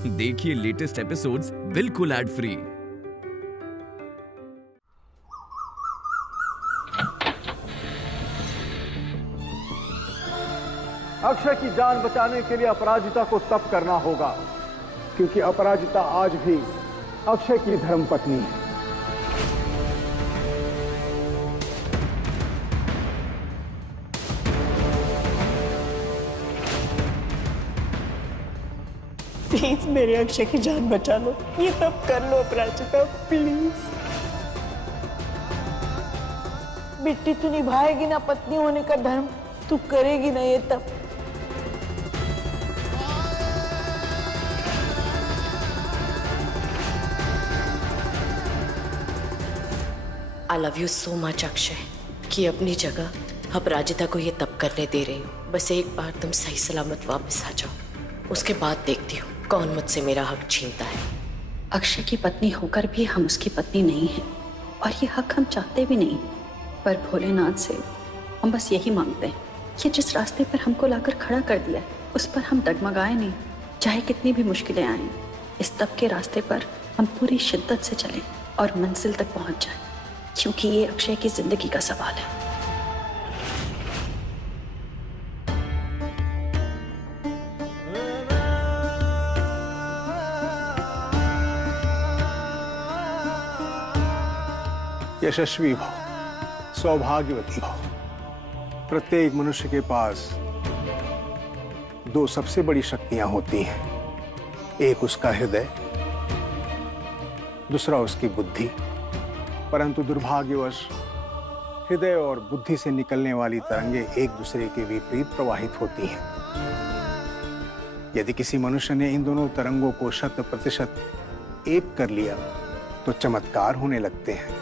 देखिए latest episodes बिल्कुल ad free. Akshay की जान बचाने के लिए अपराजिता को तप करना होगा, क्योंकि अपराजिता आज भी अक्षय की धर्मपत्नी है। प्लीज मेरे अक्षय की जान बचा लो, ये तप कर लो अपराजिता, प्लीज। बेटी तू निभाएगी ना पत्नी होने का धर्म, तू करेगी ना ये तप। I love you so much Akshay कि अपनी जगह अपराजिता को ये तप करने दे रही हूँ। बस एक बार तुम सही सलामत वापस आ जाओ, उसके बाद देखती हूँ कौन मुझसे मेरा हक छीनता है। अक्षय की पत्नी होकर भी हम उसकी पत्नी नहीं हैं, और ये हक हम चाहते भी नहीं। पर भोलेनाथ से हम बस यही मांगते हैं कि जिस रास्ते पर हमको लाकर खड़ा कर दिया उस पर हम डगमगाए नहीं, चाहे कितनी भी मुश्किलें आए। इस तप के रास्ते पर हम पूरी शिद्दत से चलें और मंजिल तक पहुंच जाएं, क्योंकि ये अक्षय की जिंदगी का सवाल है। यशस्वी भव, सौभाग्यवती भव। प्रत्येक मनुष्य के पास दो सबसे बड़ी शक्तियां होती हैं, एक उसका हृदय, दूसरा उसकी बुद्धि। परंतु दुर्भाग्यवश हृदय और बुद्धि से निकलने वाली तरंगें एक दूसरे के विपरीत प्रवाहित होती हैं। यदि किसी मनुष्य ने इन दोनों तरंगों को 100% एक कर लिया तो चमत्कार होने लगते हैं,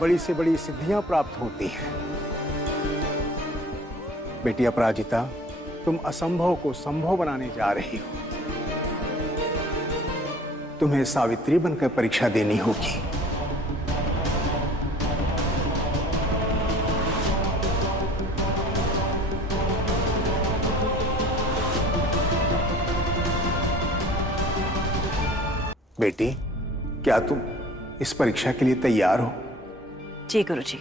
बड़ी से बड़ी सिद्धियां प्राप्त होती हैं। बेटी अपराजिता, तुम असंभव को संभव बनाने जा रही हो। तुम्हें सावित्री बनकर परीक्षा देनी होगी। बेटी, क्या तुम इस परीक्षा के लिए तैयार हो? जी गुरुजी।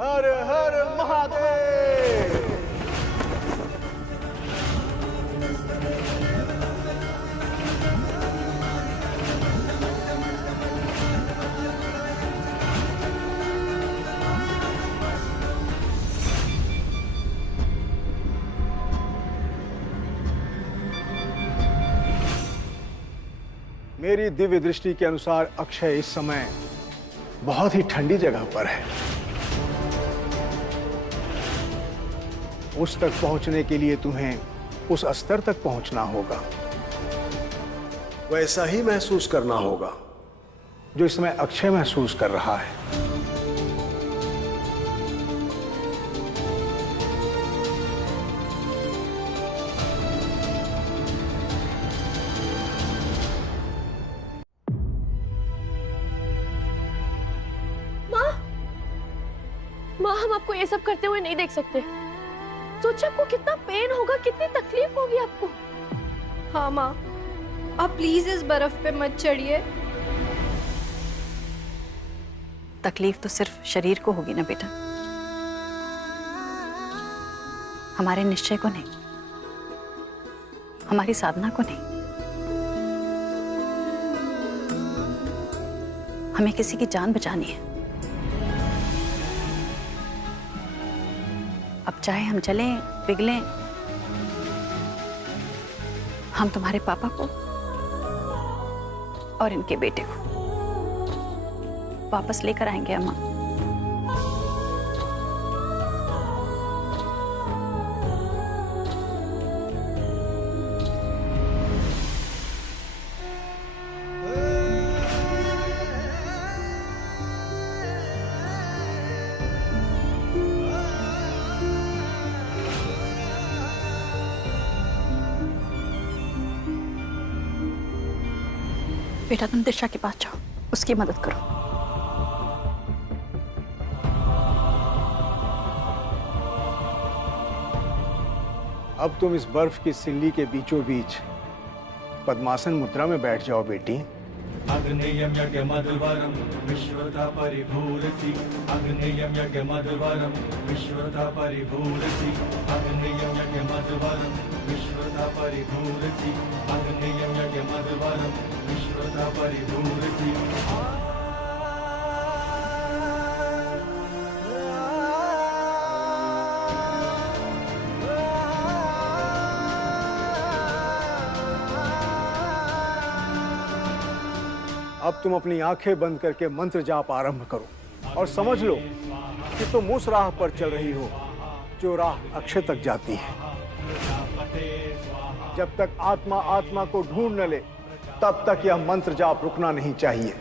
हर हर महादेव। मेरी दिव्य दृष्टि के अनुसार अक्षय इस समय बहुत ही ठंडी जगह पर है। उस तक पहुंचने के लिए तुम्हें उस स्तर तक पहुंचना होगा, वैसा ही महसूस करना होगा जो इस समय अक्षय महसूस कर रहा है। माँ, हम आपको ये सब करते हुए नहीं देख सकते। सोचिए आपको कितना पेन होगा, कितनी तकलीफ होगी आपको। हाँ माँ, आप प्लीज इस बर्फ पे मत चढ़िए। तकलीफ तो सिर्फ शरीर को होगी ना बेटा, हमारे निश्चय को नहीं, हमारी साधना को नहीं। हमें किसी की जान बचानी है। अब चाहे हम चलें पिघलें, हम तुम्हारे पापा को और इनके बेटे को वापस लेकर आएंगे अम्मा। बेटा तुम दिशा के पास जाओ, उसकी मदद करो। अब तुम इस बर्फ की सिल्ली के बीचों बीच पद्मासन मुद्रा में बैठ जाओ बेटी। अग्नेयं यज्ञमध्वरं विश्वता परिभूरसि अग्नेयं यज्ञमध्वरं विश्वता परिभूरसि अग्नेयं यज्ञमध्वरं विश्वता परिभूरसि अग्नेयं यज्ञमध्वरं विश्वता परिभूरसि। अब तुम अपनी आंखें बंद करके मंत्र जाप आरंभ करो और समझ लो कि तुम उस राह पर चल रही हो जो राह अक्षय तक जाती है। जब तक आत्मा आत्मा को ढूंढ न ले तब तक यह मंत्र जाप रुकना नहीं चाहिए।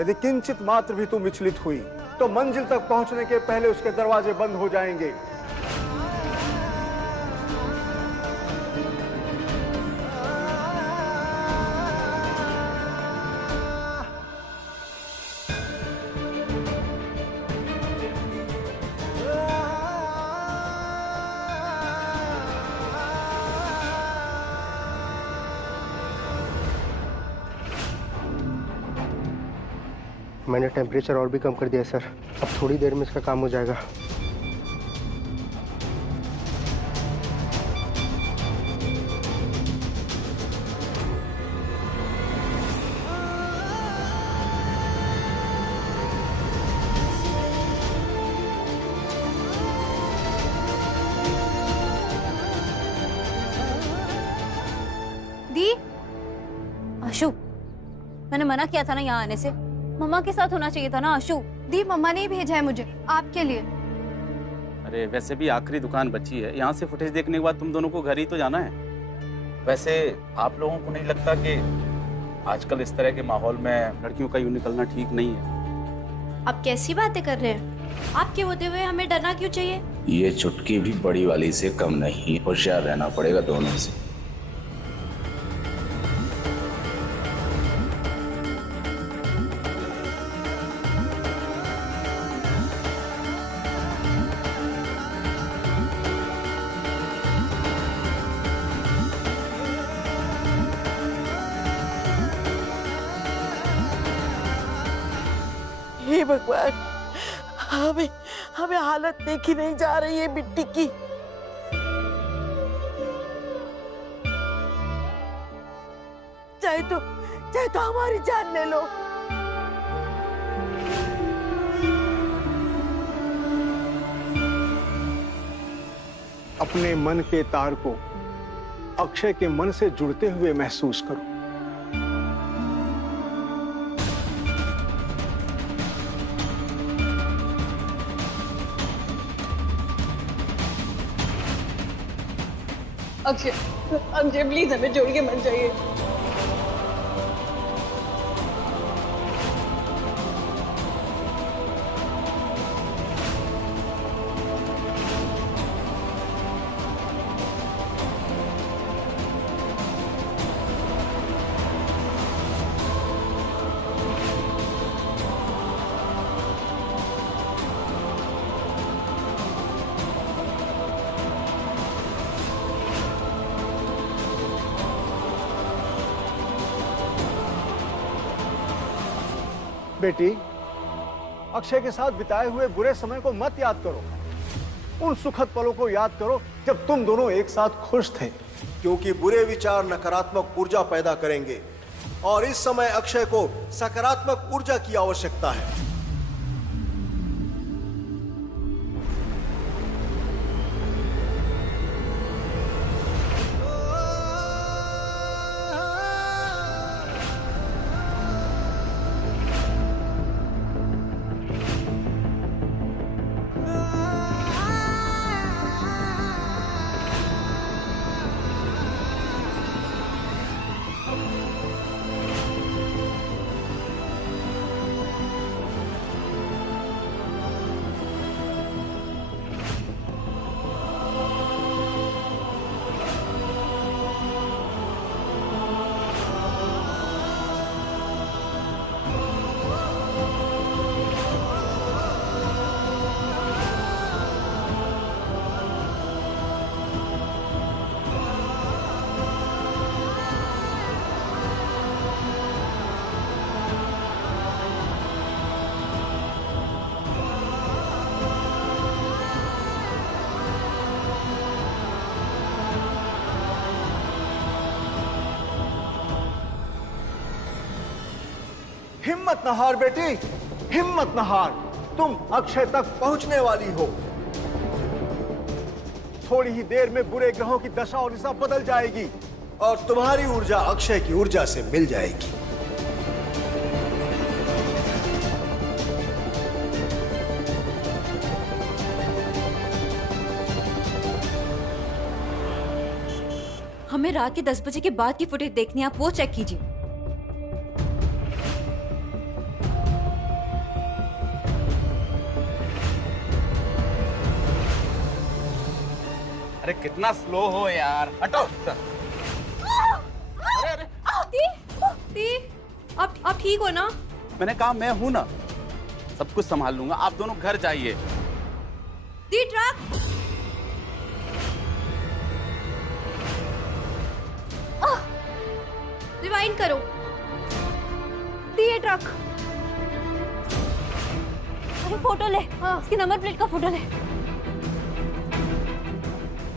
यदि किंचित मात्र भी तुम विचलित हुई तो मंजिल तक पहुंचने के पहले उसके दरवाजे बंद हो जाएंगे। मैंने टेम्परेचर और भी कम कर दिया सर, अब थोड़ी देर में इसका काम हो जाएगा। दी, आशु, मैंने मना किया था ना यहाँ आने से। मम्मा के साथ होना चाहिए था ना आशु। दी, मम्मा ने ही भेजा है मुझे आपके लिए। अरे वैसे भी आखिरी दुकान बची है, यहाँ से फुटेज देखने के बाद तुम दोनों को घर ही तो जाना है। वैसे आप लोगों को नहीं लगता कि आजकल इस तरह के माहौल में लड़कियों का यूं निकलना ठीक नहीं है? आप कैसी बातें कर रहे हैं? आपके होते हुए हमें डरना क्यों चाहिए? ये चुटकी भी बड़ी वाली से कम नहीं, होशियार रहना पड़ेगा दोनों से। हे भगवान, हमें हमें हालत देखी नहीं जा रही है मिट्टी की। चाहे तो हमारी जान ले लो। अपने मन के तार को अक्षय के मन से जुड़ते हुए महसूस करो। अक्षय प्लीज हमें छोड़ के मत जाइए। बेटी, अक्षय के साथ बिताए हुए बुरे समय को मत याद करो। उन सुखद पलों को याद करो जब तुम दोनों एक साथ खुश थे। क्योंकि बुरे विचार नकारात्मक ऊर्जा पैदा करेंगे और इस समय अक्षय को सकारात्मक ऊर्जा की आवश्यकता है। हिम्मत न हार बेटी, हिम्मत न हार। तुम अक्षय तक पहुंचने वाली हो। थोड़ी ही देर में बुरे ग्रहों की दशा और दिशा बदल जाएगी और तुम्हारी ऊर्जा अक्षय की ऊर्जा से मिल जाएगी। हमें रात के 10 बजे के बाद की फुटेज देखनी है, आप वो चेक कीजिए। अरे कितना स्लो हो यार, हटो। दी, आप ठीक हो ना? मैंने कहा मैं हूं ना, सब कुछ संभाल लूंगा, आप दोनों घर जाइए। दी ट्रक। रिवाइंड करो। दी ये ट्रक। अरे फोटो ले, इसकी नंबर प्लेट का फोटो ले।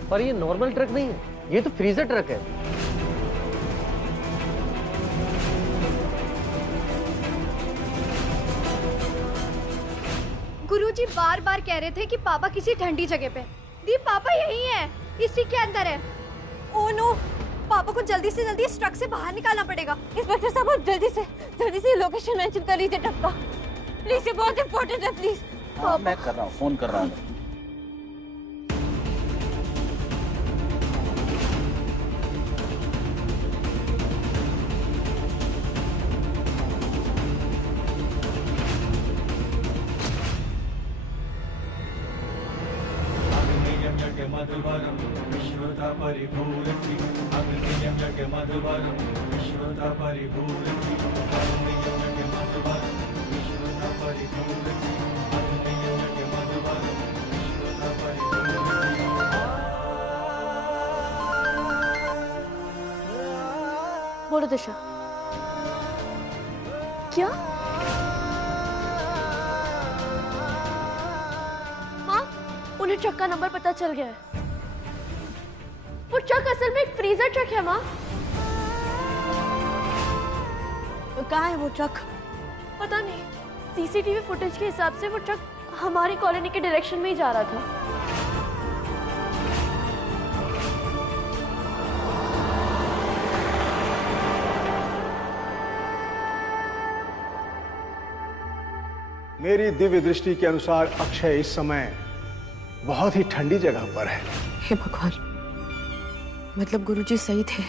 पर ये नॉर्मल ट्रक नहीं है, ये तो फ्रीजर ट्रक है। गुरुजी बार बार कह रहे थे कि पापा किसी ठंडी जगह पे। दी पापा यही है, इसी के अंदर है। ओह नो, पापा को जल्दी से जल्दी इस ट्रक से बाहर निकालना पड़ेगा। इंस्पेक्टर साहब, आप जल्दी से लोकेशन मेंशन कर लीजिए ट्रक का, प्लीज। ये बहुत इंपॉर्टेंट है, प्लीज। हाँ, मैं कर रहा हूँ, फोन कर रहा हूँ। मधुवरम विश्वता परिभूरसि अग्नियं यज्ञ मधुवरम विश्वता परिभूरसि अग्नियं यज्ञ मधुवरम विश्वता परिभूरसि अग्नियं यज्ञ मधुवरम विश्वता परिभूरसि। बोलो दिशा, क्या? उन्हें ट्रक का नंबर पता चल गया है। वो ट्रक असल में एक फ्रीजर ट्रक है माँ। कहाँ है वो ट्रक? पता नहीं, सीसीटीवी फुटेज के हिसाब से वो ट्रक हमारी कॉलोनी के डायरेक्शन में ही जा रहा था। मेरी दिव्य दृष्टि के अनुसार अक्षय इस समय बहुत ही ठंडी जगह पर है। हे भगवान, मतलब गुरुजी सही थे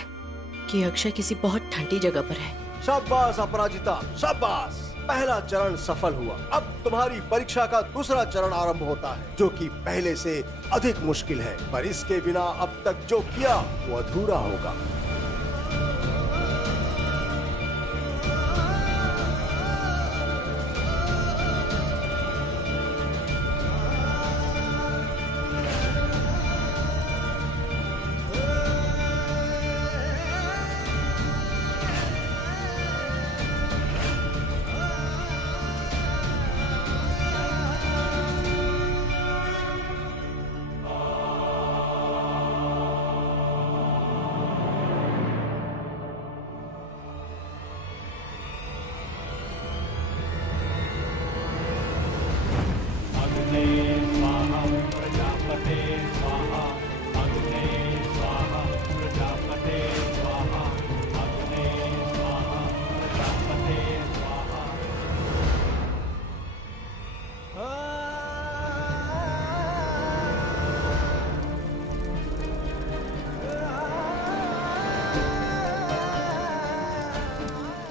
कि अक्षय किसी बहुत ठंडी जगह पर है। शाबाश अपराजिता, शाबाश। पहला चरण सफल हुआ। अब तुम्हारी परीक्षा का दूसरा चरण आरंभ होता है, जो कि पहले से अधिक मुश्किल है, पर इसके बिना अब तक जो किया वो अधूरा होगा।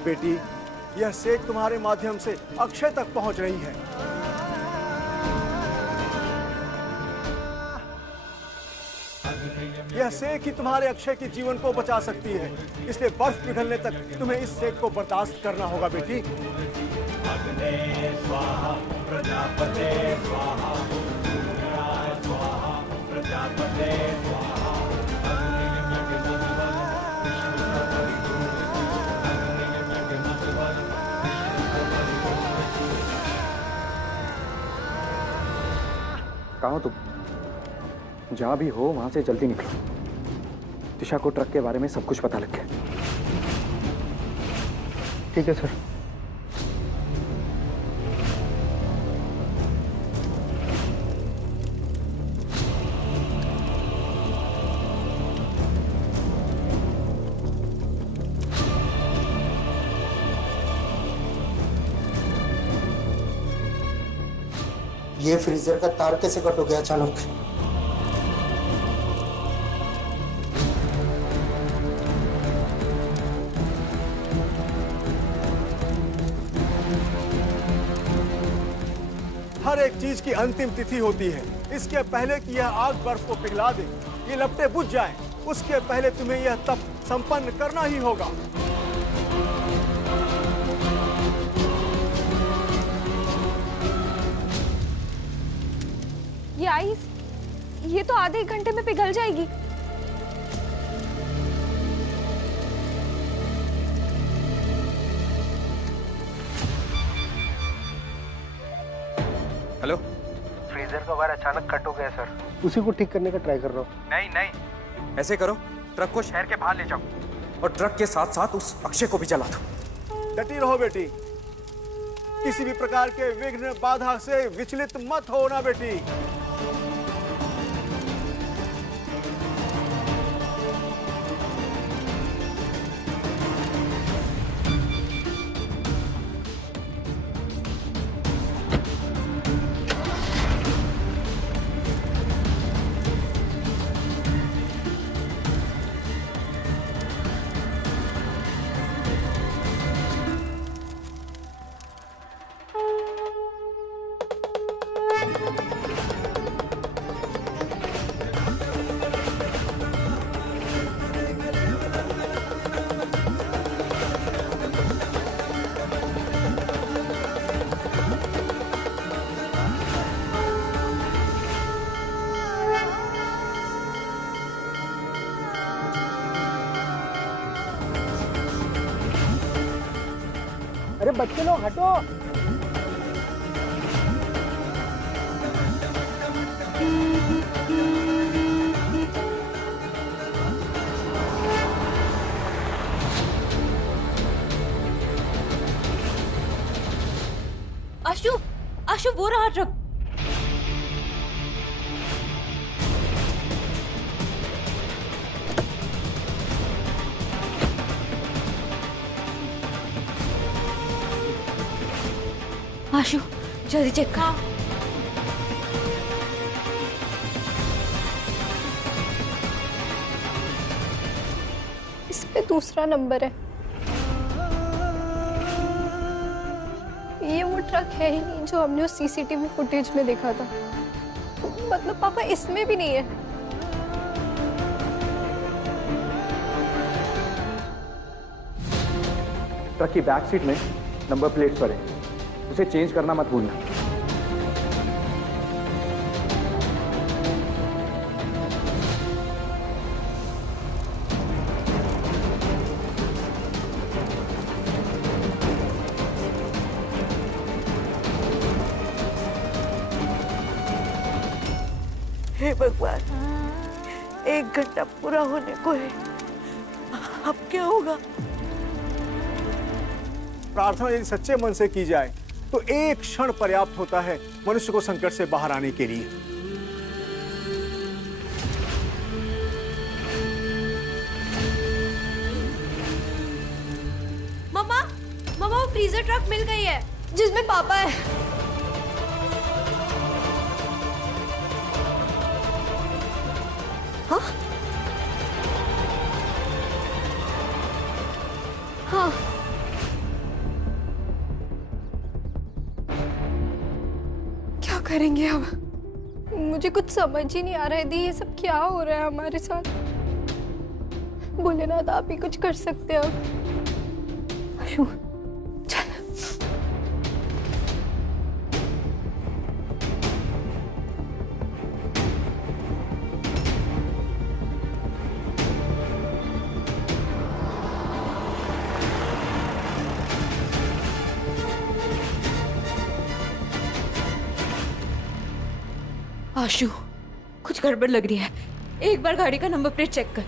बेटी, यह सेक तुम्हारे माध्यम से अक्षय तक पहुंच रही है। यह सेक ही तुम्हारे अक्षय के जीवन को बचा सकती है, इसलिए बर्फ पिघलने तक तुम्हें इस सेक को बर्दाश्त करना होगा बेटी। कहाँ तुम? जहाँ भी हो वहां से जल्दी निकलो। दिशा को ट्रक के बारे में सब कुछ पता लग गया। ठीक है सर। ये फ्रीजर का तार कैसे कट हो गया अचानक? हर एक चीज की अंतिम तिथि होती है। इसके पहले कि यह आग बर्फ को पिघला दे, ये लपटें बुझ जाएं, उसके पहले तुम्हें यह तप संपन्न करना ही होगा। ये आइस, ये तो आधे एक घंटे में पिघल जाएगी। हेलो, फ्रीजर का वायर अचानक कट हो गया सर। उसी को ठीक करने का ट्राई कर रहा हूँ। नहीं, ऐसे करो, ट्रक को शहर के बाहर ले जाओ और ट्रक के साथ साथ उस अक्षय को भी जला दो। डटी रहो बेटी, किसी भी प्रकार के विघ्न बाधा से विचलित मत होना बेटी। अरे बच्चे लोग हटो। आशु, आशु वो रहा ट्रक। आशु जल्दी चेक कर। इस पे दूसरा नंबर है। ये वो ट्रक है ही नहीं जो हमने उस सीसीटीवी फुटेज में देखा था। मतलब पापा इसमें भी नहीं है। ट्रक की बैक सीट में नंबर प्लेट पर है, उसे चेंज करना मत भूलना। हे भगवान, 1 घंटा पूरा होने को है, अब क्या होगा? प्रार्थना यदि सच्चे मन से की जाए तो एक क्षण पर्याप्त होता है मनुष्य को संकट से बाहर आने के लिए। मम्मा, मम्मा वो फ्रीजर ट्रक मिल गई है जिसमें पापा है। हाँ? हाँ। क्या करेंगे अब? मुझे कुछ समझ ही नहीं आ रहा है दी, ये सब क्या हो रहा है हमारे साथ? भोलेनाथ आप ही कुछ कर सकते हो अब। आशु चल। आशु कुछ गड़बड़ लग रही है, एक बार गाड़ी का नंबर प्लेट चेक कर।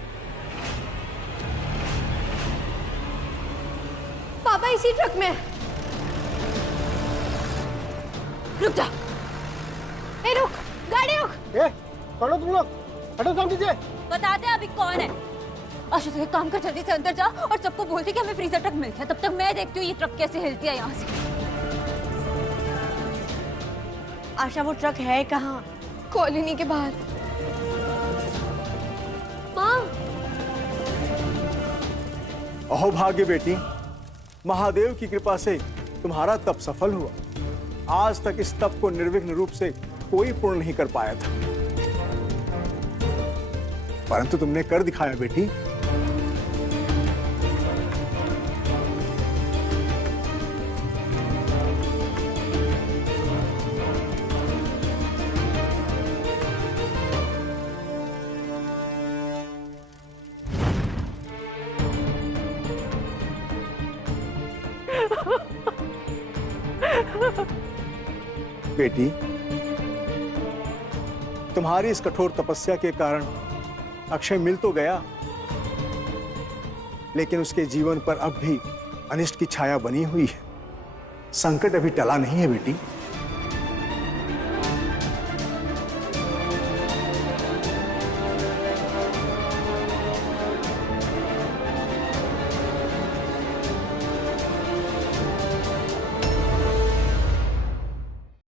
पापा इसी ट्रक में। रुक जा। ए रुक, गाड़ी रुक। कौन हो तुम लोग? हटो सामने से। बता दे अभी कौन है। आशु तू एक काम कर, जल्दी से अंदर जा और सबको बोलती कि हमें फ्रीजर ट्रक मिल गया। तब तक मैं देखती हूँ ये ट्रक कैसे हिलती है यहाँ से। आशा वो ट्रक है कहाँ? कॉलोनी के बाहर। माँ। अहो भाग्य बेटी, महादेव की कृपा से तुम्हारा तप सफल हुआ। आज तक इस तप को निर्विघ्न रूप से कोई पूर्ण नहीं कर पाया था, परंतु तुमने कर दिखाया बेटी। बेटी, तुम्हारी इस कठोर तपस्या के कारण अक्षय मिल तो गया, लेकिन उसके जीवन पर अब भी अनिष्ट की छाया बनी हुई है। संकट अभी टला नहीं है बेटी।